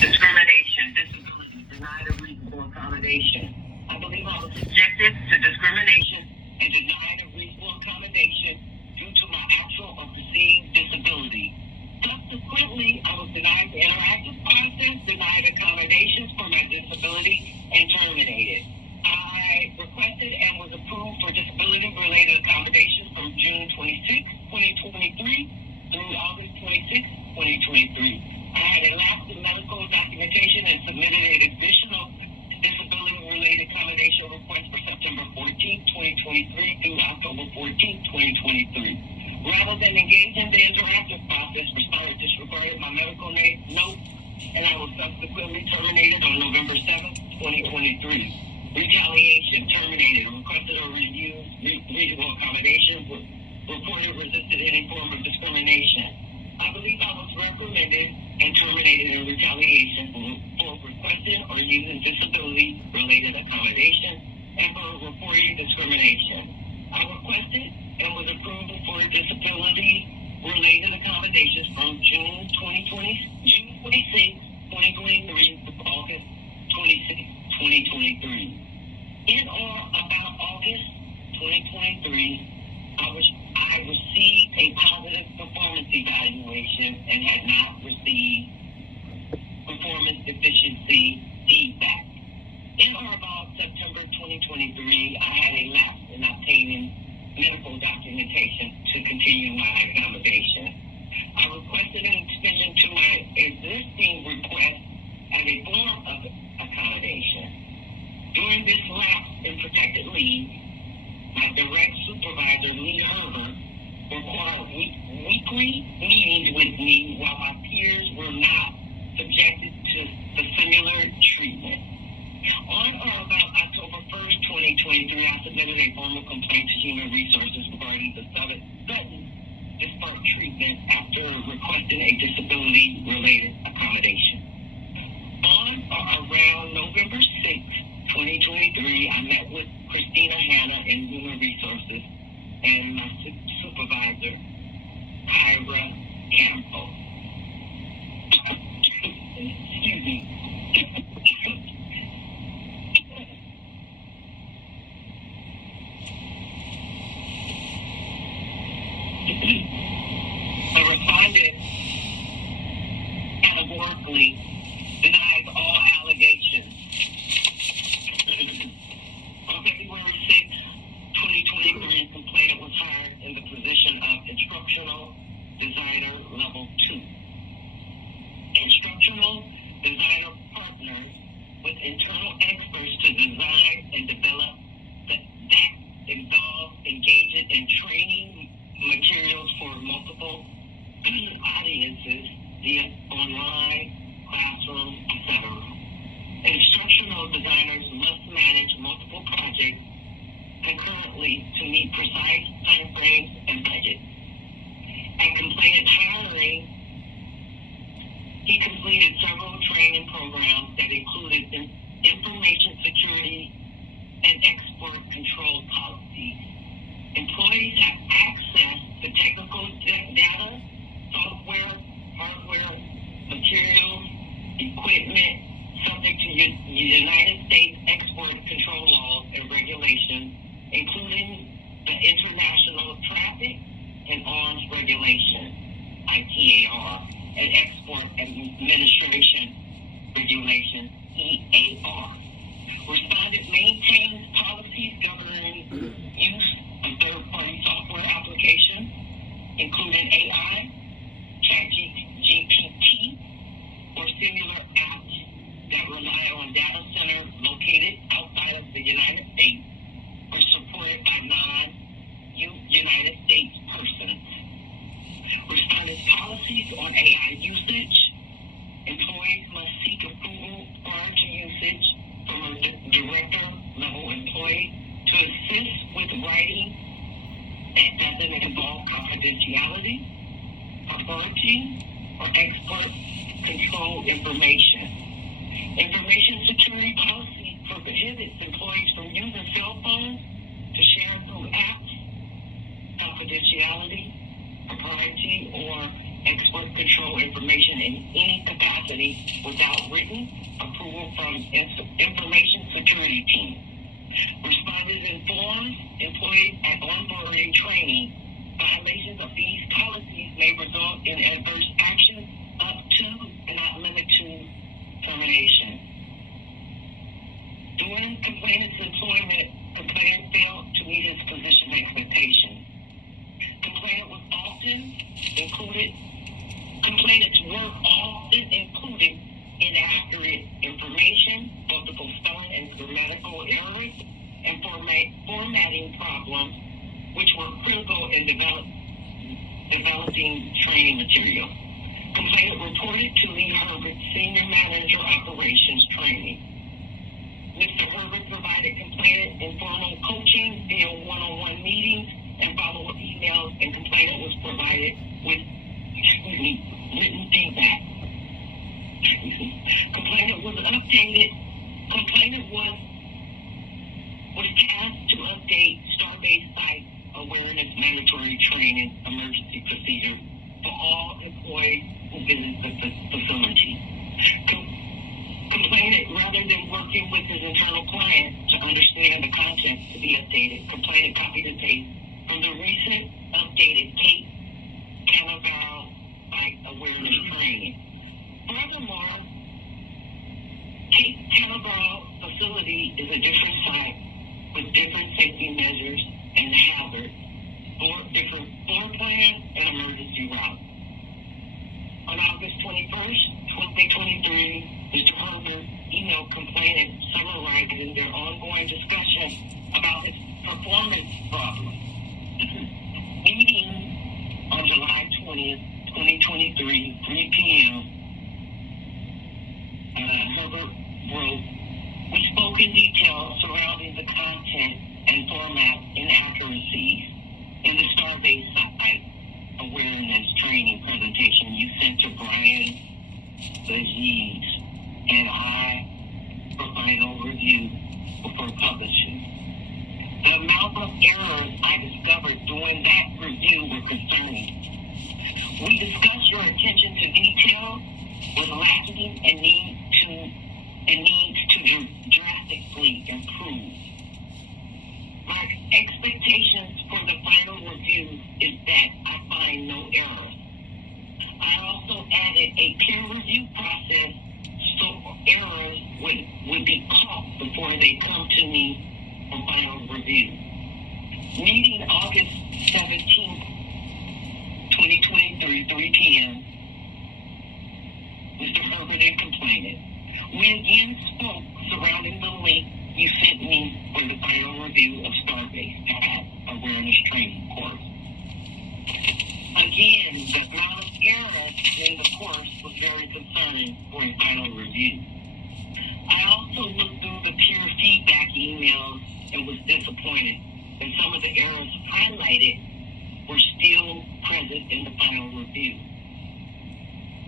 Discrimination, disability, denied a reasonable accommodation. I believe I was subjected to discrimination and denied a reasonable accommodation due to my actual or perceived disability. Subsequently, I was denied the interactive process, denied accommodations for my disability, and terminated. I requested and was approved for disability-related accommodations from June 26, 2023 through August 26, 2023. I had elapsed in medical documentation and submitted an additional disability-related accommodation request for September 14, 2023 through October 14, 2023. Rather than engage in the interactive process, responded disregarded my medical note, and I was subsequently terminated on November 7, 2023. Retaliation, terminated, requested or refused reasonable accommodation, reported resisted any form of discrimination. I believe I was reprimanded and terminated in retaliation for requesting or using disability-related accommodation and for reporting discrimination. I requested and was approved for disability-related accommodations from June 26, 2023 to August 26, 2023. In or about August 2023, I received a positive performance evaluation and had not received performance deficiency feedback. In or about September 2023, I had a lapse in obtaining medical documentation to continue my accommodation. I requested an extension to my existing request as a form of accommodation. During this lapse in protected leave, my direct supervisor, Lee Herbert, required weekly meetings with me while my peers were not subjected to the similar treatment. On or about October 1st, 2023, I submitted a formal complaint to Human Resources regarding the sudden disparate treatment after requesting a disability-related accommodation. On or around November 6th, 2023, I met with Christina Hanna in Human Resources and my supervisor, Kyra Campbell. Excuse me. The respondent categorically denies all allegations. On February 6, 2023, a complainant was hired in the position of Instructional Designer Level 2. Instructional designer partners with internal experts to design and develop that involve engaging in training materials for multiple audiences via online, classroom, etc. Instructional designers must manage multiple projects concurrently to meet precise timeframes and budgets. At complainant hiring, he completed several training programs that included information security and export control policies. Employees have access to technical data, software, hardware, materials, equipment, subject to United States export control laws and regulations, including the International Traffic and Arms Regulation, ITAR, and Export Administration Regulation, EAR. Respondent maintains policies governing use of third-party software applications, including AI, ChatGPT, or similar apps that rely on data centers located outside of the United States or supported by non-United States persons. Respondents' policies on AI usage. Employees must seek approval prior to usage from a director-level employee to assist with writing that doesn't involve confidentiality, authority, or export control information. Information security policy prohibits employees from using cell phones to share through apps, confidentiality, propriety, or expert control information in any capacity without written approval from information security team. Respondents informed employees at onboarding training violations of these policies may result in adverse action up to and not limited to termination. During complainant's employment, complainant failed to meet his position expectations. Complainants were often included inaccurate information, multiple spelling and grammatical errors, and formatting problems, which were critical in developing training material. Complainant reported to Lee Herbert, Senior Manager Operations Training. Mr. Herbert provided complainant informal coaching via one-on-one meetings and follow-up emails, and complainant was provided with written feedback. Complainant was updated. Complainant was tasked to update Starbase site awareness mandatory training emergency procedure for all employees who visit the facility. Complainant, rather than working with his internal client to understand the content to be updated, complainant copied and pasted from the recent updated Cape Canaveral site awareness training. Furthermore, Cape Canaveral facility is a different site with different safety measures and hazards, different floor plans and emergency routes. On August 21st, 2023, Mr. Herbert emailed complainant summarizing their ongoing discussion about his performance problem. Meeting on July 20th, 2023, 3 p.m., Herbert wrote, "We spoke in detail surrounding the content and format inaccuracies in the Starbase site awareness training presentation you sent to Brian Aziz and I for final review before publishing. The amount of errors I discovered during that review were concerning. We discussed your attention to detail was lacking and needs to drastically improve. My expectations for the final review is that I find no errors. I also added a peer review process so errors would be caught before they come to me for final review." Meeting August 17th, 2023, 3 p.m., Mr. Herbert and complainant. "We again spoke surrounding the link you sent me for the final review of Starbase Path Awareness Training course. Again, the amount of errors in the course was very concerning for a final review. I also looked through the peer feedback emails and was disappointed that some of the errors highlighted were still present in the final review.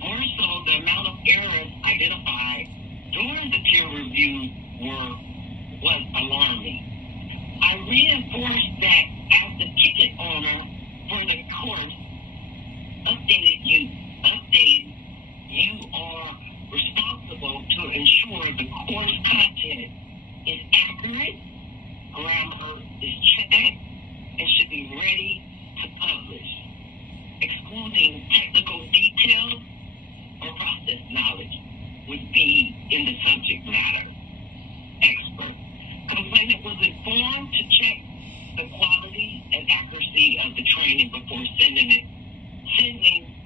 More so, the amount of errors identified during the peer review was alarming. I reinforced that as the ticket owner for the course, you are responsible to ensure the course content is accurate, grammar is checked, and should be ready to publish. Excluding technical details or process knowledge would be in the subject matter expert. Complainant was informed to check the quality and accuracy of the training before sending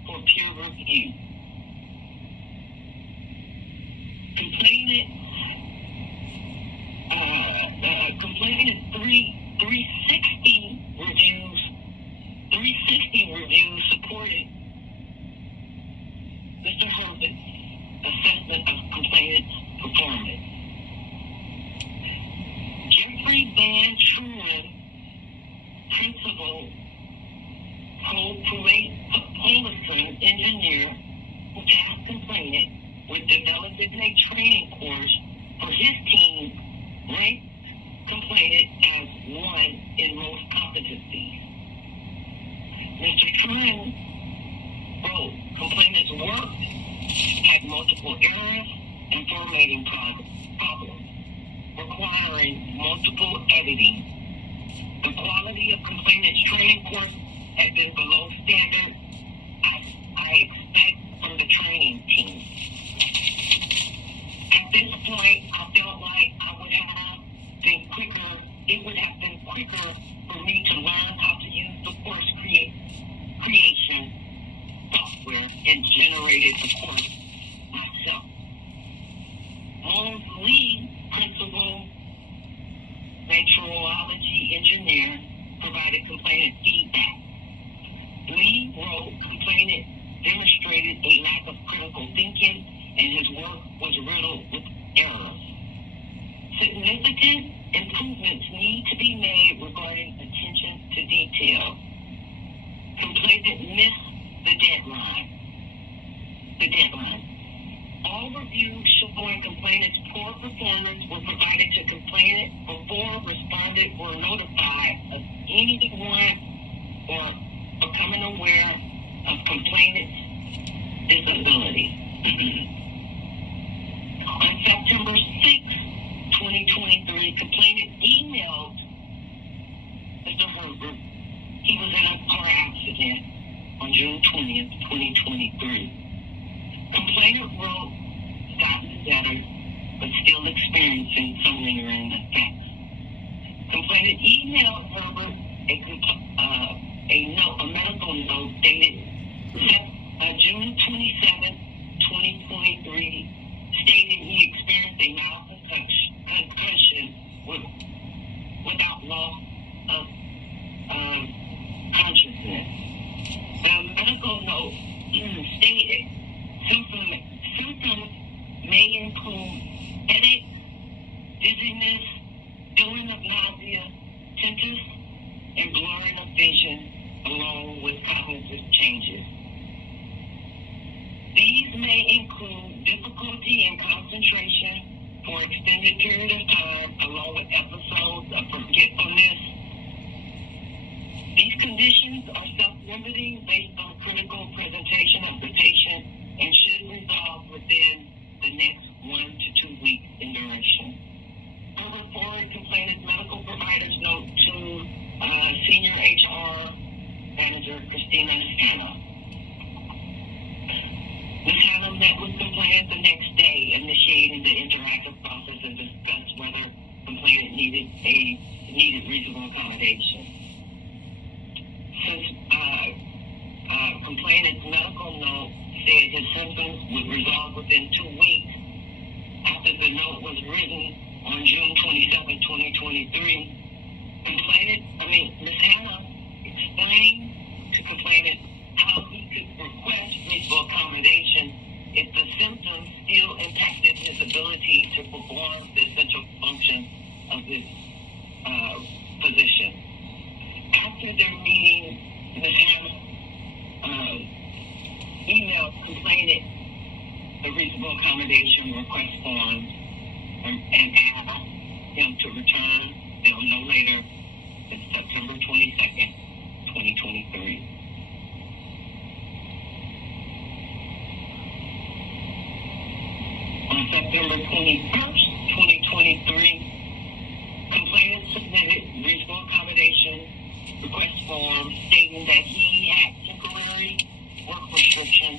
for peer review. Complainant 360 reviews supported Mr. Herbert's assessment of complainant's performance. Jeffrey Van Truren, principal Polison engineer, who tasked complainant with developing a training course for his team, ranked complainant as 1 in most competencies. Mr. Truren wrote, complainant's work had multiple errors and formatting problems, requiring multiple editing. The quality of complainant's training course had been below standard, I expect from the training team. At this point, I felt like it would have been quicker for me to learn how to use the course creation software and generated the course myself. Mo's lead principal meteorology engineer provided complainant feedback. Lee wrote, complainant demonstrated a lack of critical thinking and his work was riddled with errors. Significant improvements need to be made regarding attention to detail. Complainant missed the deadline. All reviews showing complainant's poor performance were provided to complainant before respondents were notified of anyone or becoming aware of complainant's disability. On September 6, 2023, complainant emailed Mr. Herbert. He was in a car accident on June 20th, 2023. Complainant wrote, gotten better, but still experiencing some lingering effects. Complainant emailed Herbert a medical note dated June 27th, 2023, stating he experienced a mild concussion without loss of consciousness. The medical note stated symptoms may include headache, dizziness, feeling of nausea, tinnitus, and blurring of vision, along with cognitive changes. These may include difficulty in concentration for extended period of time, along with episodes of forgetfulness. These conditions are self-limiting based on critical presentation of the patient and should resolve within the next 1 to 2 weeks in duration. Herbert forwarded complainant's medical provider's note to Senior HR Manager Christina Hanna. Ms. Hanna met with complainant the next day, initiating the interactive process and discussed whether complainant needed reasonable accommodation. Since complainant's medical note said his symptoms would resolve within 2 weeks after the note was written on June 27, 2023, Ms. Hanna explained to complainant how he could request reasonable accommodation if the symptoms still impacted his ability to perform the essential function of his position. After their meeting, Ms. Hanna emailed complainant the reasonable accommodation request forms and asked him to return them no later than September 22nd, 2023. On September 21st, 2023, complainant submitted reasonable accommodation request form stating that he had temporary work restrictions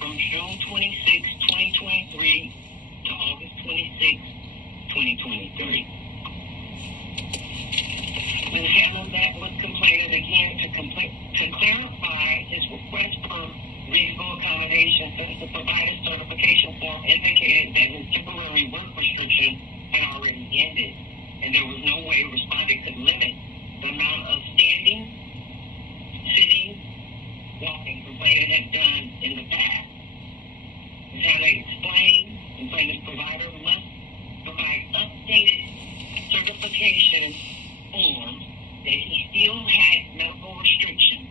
from June 26, 2023 to August 26, 2023. Ms. Hanna met with complainant again to clarify his request for reasonable accommodation, since the provider's certification form indicated that his temporary work restriction had already ended, and there was no way respondent could limit the amount of standing, sitting, walking complainant had done in the past. Ms. Hanna explained complainant's provider must provide updated certification forms that he still had medical restrictions.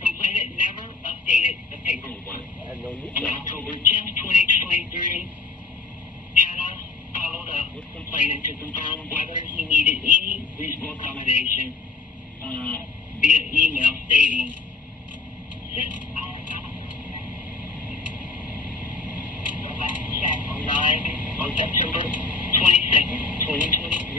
Complainant never updated the paperwork. On October 10th, 2023, Hanna followed up with complainant to confirm whether he needed any reasonable accommodation via email stating, since our doctor live on September 22nd, 2023.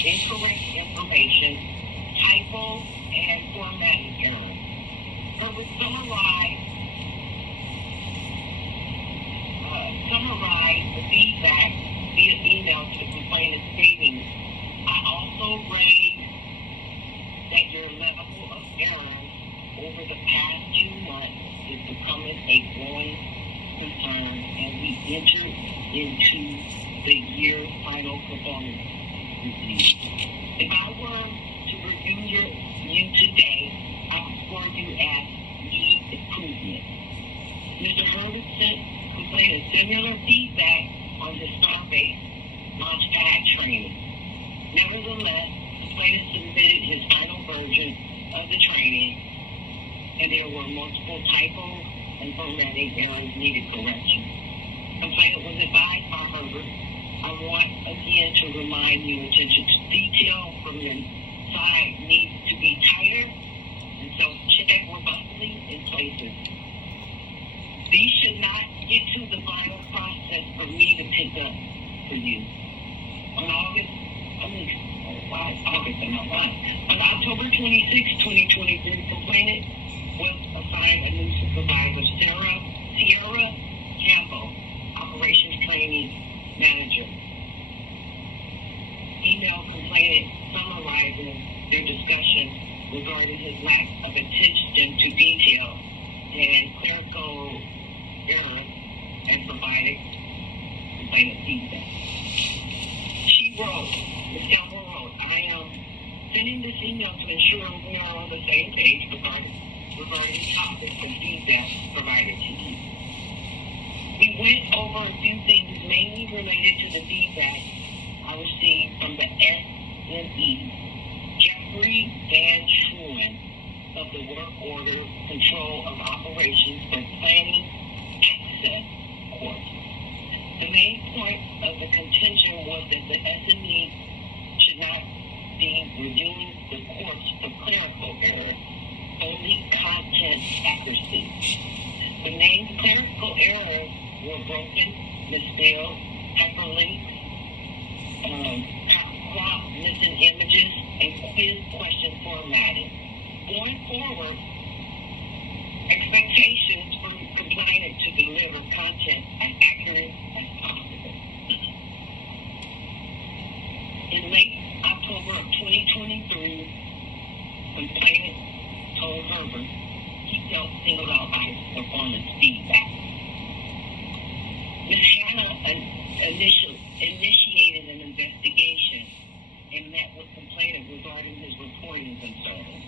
Incorrect information, typo, and formatting errors. Herbert summarized the feedback via email to the complainant stating, I also raised that your level of errors over the past 2 months is becoming a growing concern as we enter into the year final performance review. If I were to review you today, I would score you as need improvement. Mr. Herbert sent complainant similar feedback on his Starbase Launchpad training. Nevertheless, complainant submitted his final version of the training, and there were multiple typos and formatting errors needed correction. Complainant was advised by Herbert, I want again to remind you attention to detail from your side needs to be tighter and self-check robustly in places. These should not get to the final process for me to pick up for you. On October 26, 2023, complainant was assigned a new supervisor, Sierra Campbell, Operations Training Manager. Email complainant summarizing their discussion regarding his lack of attention to detail and clerical errors and provided complainant feedback. She wrote, Ms. Campbell wrote, I am sending this email to ensure we are on the same page regarding topics and feedback provided to you. We went over a few things mainly related to the feedback I received from the SME, Jeffrey Van Truin of the Work Order Control of Operations for Planning Access course. The main point of the contention was that the SME should not be reviewing the course for clerical error, only content accuracy. The main clerical errors were broken, misspelled, hyperlinks, crop missing images, and quiz question formatting. Going forward, expectations for complainant to deliver content as accurate as possible. In late October of 2023, complainant told Herbert he felt singled out by his performance feedback. Ms. Hannah initiated an investigation and met with complainant regarding his reporting concerns.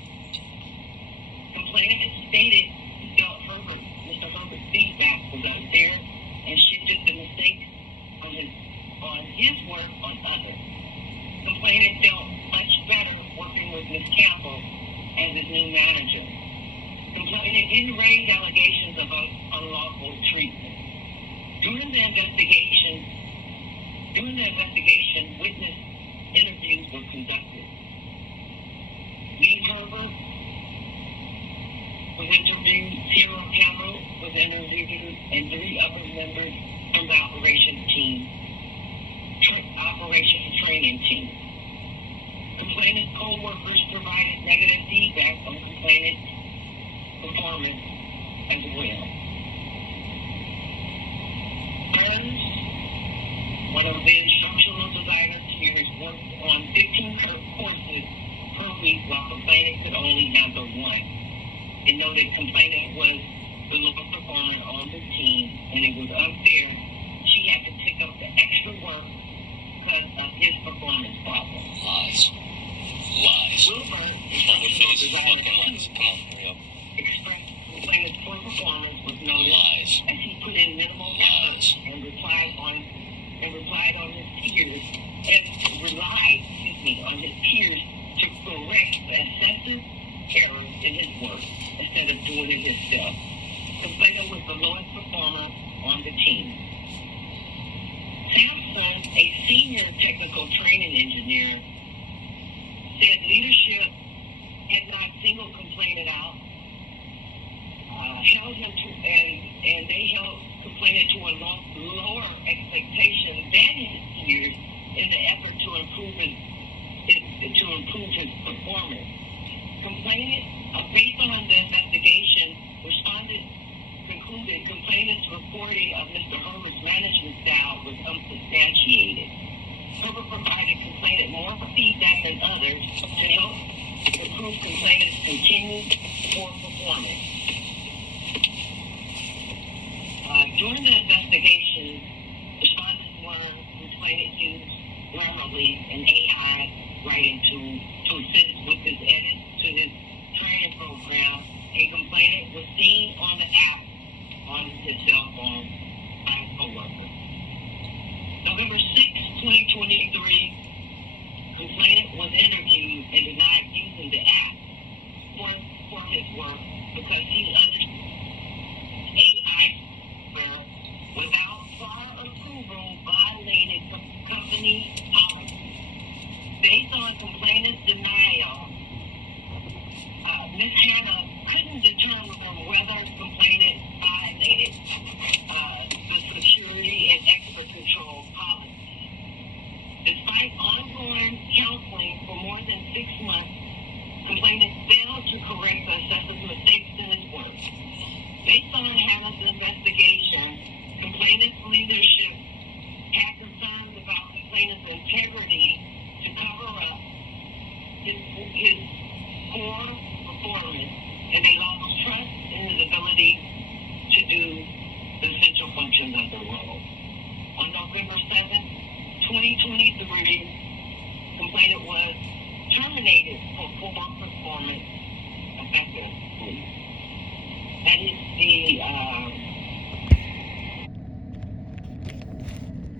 Complainant stated he felt Mr. Herbert's feedback was unfair and shifted the mistakes on his work on others. Complainant felt much better working with Ms. Campbell as his new manager. Complainant didn't raise allegations of unlawful treatment. During the investigation, witness interviews were conducted. Lee Herbert was interviewed, Sierra Campbell was interviewed, and 3 other members from the operations training team. Complainant co-workers provided negative feedback on complainant's performance as well. Burns, one of the instructional designers here, worked on 15 courses per week while complainant could only handle 1. and know that complainant was the lowest performer on the team, and it was unfair. She had to pick up the extra work because of his performance problem. Lies. Wilbur, Fucking lies. Come on, hurry up. expressed complainant's poor performance was noticed Lies. as he put in minimal effort and relied on his peers to correct the excessive errors in his work instead of doing it himself. Complainant was the lowest performer on the team. Sampson, a senior technical training engineer, said leadership had not singled complainant out, held him to, and they held complainant to a lower expectation than his peers in the effort to improve his performance. Complainant, based on the investigation, concluded complainant's reporting of Mr. Herbert's management style was unsubstantiated. Herbert provided complainant more feedback than others to help improve complainant's continued poor performance. During the investigation, respondents learned complainant used Grammarly and AI writing to assist with his edits to his training program. A complainant was seen on the app on his cell phone by a coworker. November 6, 2023, complainant was interviewed and denied using the app for his work because he understood AI software without prior approval violated company policy. Based on complainant's denial, Ms. Hannah couldn't determine whether complainant violated the security and expert control policy. Despite ongoing counseling for more than 6 months, complainant failed to correct the excessive mistakes in his work. Based on Hannah's investigation, complainant's leadership had concerns about complainant's integrity to cover up his poor performance, and they lost trust in his ability to do the essential functions of the role. On November 7th, 2023, complainant was terminated for poor performance effectively. That is the